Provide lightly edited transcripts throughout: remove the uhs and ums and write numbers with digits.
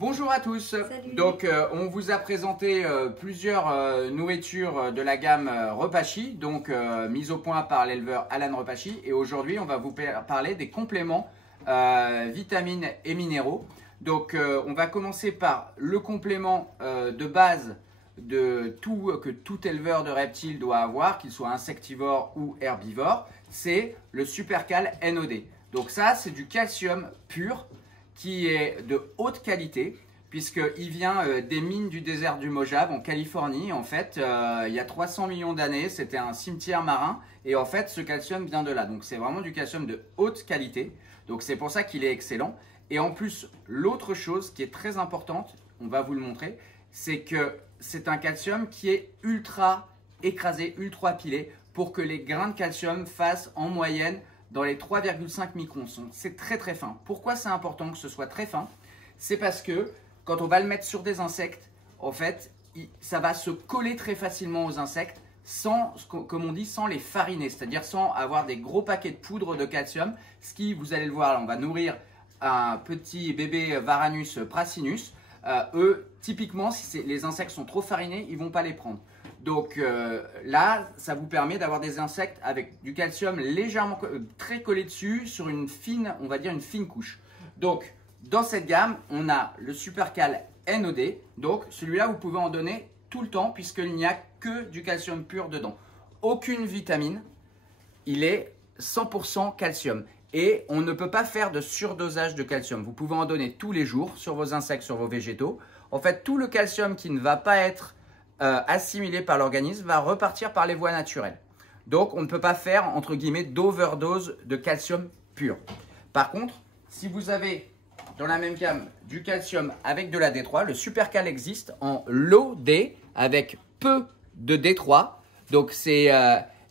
Bonjour à tous. Salut. Donc on vous a présenté plusieurs nourritures de la gamme Repashy, donc mise au point par l'éleveur Alan Repashy. Et aujourd'hui on va vous parler des compléments vitamines et minéraux. Donc on va commencer par le complément de base de que tout éleveur de reptiles doit avoir, qu'il soit insectivore ou herbivore, c'est le Supercal NOD. Donc ça c'est du calcium pur qui est de haute qualité puisqu'il vient des mines du désert du Mojave en Californie. En fait, il y a 300 millions d'années, c'était un cimetière marin et en fait, ce calcium vient de là. Donc, c'est vraiment du calcium de haute qualité. Donc, c'est pour ça qu'il est excellent. Et en plus, l'autre chose qui est très importante, on va vous le montrer, c'est que c'est un calcium qui est ultra écrasé, ultra pilé pour que les grains de calcium fassent en moyenne dans les 3,5 microns. C'est très très fin. Pourquoi c'est important que ce soit très fin? C'est parce que quand on va le mettre sur des insectes, en fait, ça va se coller très facilement aux insectes sans, comme on dit, sans les fariner, c'est-à-dire sans avoir des gros paquets de poudre de calcium. Ce qui, vous allez le voir, là, on va nourrir un petit bébé Varanus prasinus. Eux, typiquement, si les insectes sont trop farinés, ils ne vont pas les prendre. Donc là, ça vous permet d'avoir des insectes avec du calcium légèrement très collé dessus sur une fine, on va dire une fine couche. Donc dans cette gamme, on a le Supercal NOD. Donc celui-là, vous pouvez en donner tout le temps puisqu'il n'y a que du calcium pur dedans. Aucune vitamine, il est 100% calcium. Et on ne peut pas faire de surdosage de calcium. Vous pouvez en donner tous les jours sur vos insectes, sur vos végétaux. En fait, tout le calcium qui ne va pas être assimilé par l'organisme va repartir par les voies naturelles. Donc, on ne peut pas faire, entre guillemets, d'overdose de calcium pur. Par contre, si vous avez dans la même gamme du calcium avec de la D3, le Supercal existe en low D avec peu de D3. Donc, c'est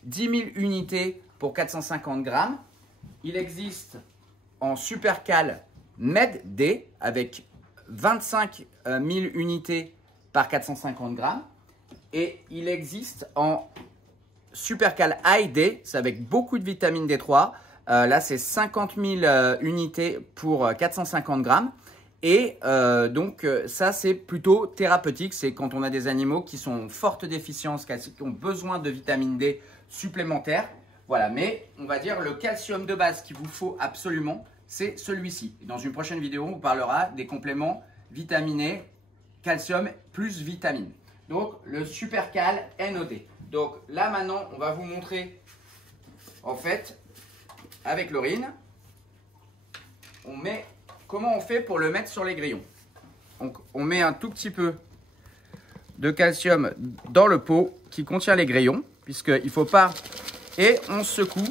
10 000 unités pour 450 grammes. Il existe en Supercal Med D avec 25 000 unités par 450 grammes. Et il existe en Supercal High D, c'est avec beaucoup de vitamine D3. Là, c'est 50 000 unités pour 450 grammes. Et donc, ça, c'est plutôt thérapeutique. C'est quand on a des animaux qui sont en forte déficience, qui ont besoin de vitamine D supplémentaire. Voilà, mais on va dire le calcium de base qu'il vous faut absolument, c'est celui-ci. Dans une prochaine vidéo, on parlera des compléments vitaminés, calcium plus vitamines. Donc, le Supercal NOD. Donc, là, maintenant, on va vous montrer, en fait, avec Laurine, comment on fait pour le mettre sur les grillons. Donc, on met un tout petit peu de calcium dans le pot qui contient les grillons, puisqu'il ne faut pas... Et on secoue.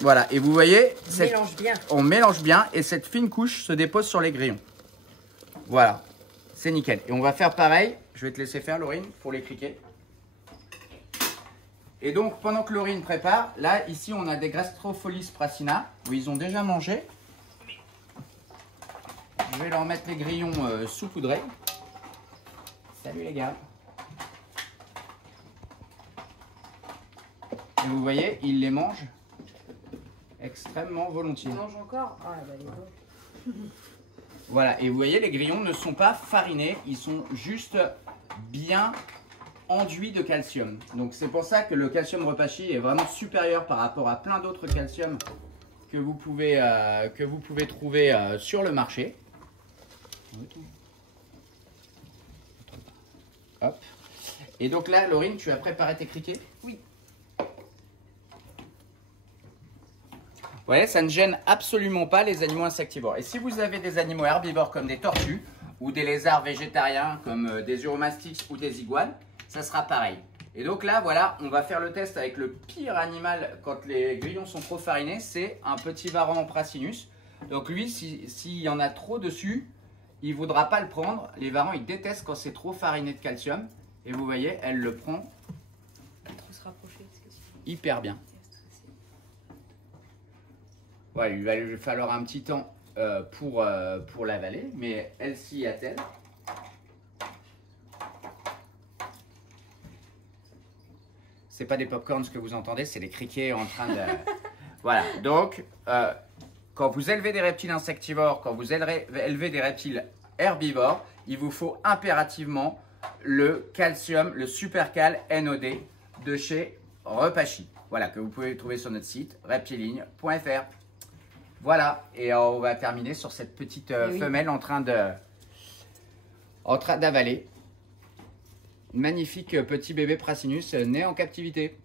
Voilà, et vous voyez, on mélange bien et cette fine couche se dépose sur les grillons. Voilà, c'est nickel. Et on va faire pareil. Je vais te laisser faire, Laurine, pour les cliquer. Et donc, pendant que Laurine prépare, là, ici, on a des Gastropholis prasina, où ils ont déjà mangé. Je vais leur mettre les grillons saupoudrés. Salut les gars. Et vous voyez, ils les mangent extrêmement volontiers. Tu manges encore? Ah, bah les autres. Voilà, et vous voyez, les grillons ne sont pas farinés, ils sont juste bien enduits de calcium. Donc c'est pour ça que le calcium Repashy est vraiment supérieur par rapport à plein d'autres calciums que vous pouvez trouver sur le marché. Hop. Et donc là, Laurine, tu as préparé tes criquets? Oui. Vous voyez, ça ne gêne absolument pas les animaux insectivores. Et si vous avez des animaux herbivores comme des tortues ou des lézards végétariens comme des uromastyx ou des iguanes, ça sera pareil. Et donc là, voilà, on va faire le test avec le pire animal quand les grillons sont trop farinés, c'est un petit varan prasinus. Donc lui, s'il y en a trop dessus, il ne voudra pas le prendre. Les varans, ils détestent quand c'est trop fariné de calcium. Et vous voyez, elle le prend hyper bien. Ouais, il va lui falloir un petit temps pour l'avaler, mais elle s'y attelle. C'est pas des pop-corns que vous entendez, c'est les criquets en train de... Voilà, donc quand vous élevez des reptiles insectivores, quand vous élevez des reptiles herbivore, il vous faut impérativement le calcium, le Super-Cal NOD de chez Repashy. Voilà, que vous pouvez trouver sur notre site reptiligne.fr. Voilà, et on va terminer sur cette petite femelle en train d'avaler. Magnifique petit bébé Prasinus né en captivité.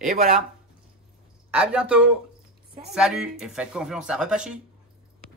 Et voilà, à bientôt. Salut et faites confiance à Repashy.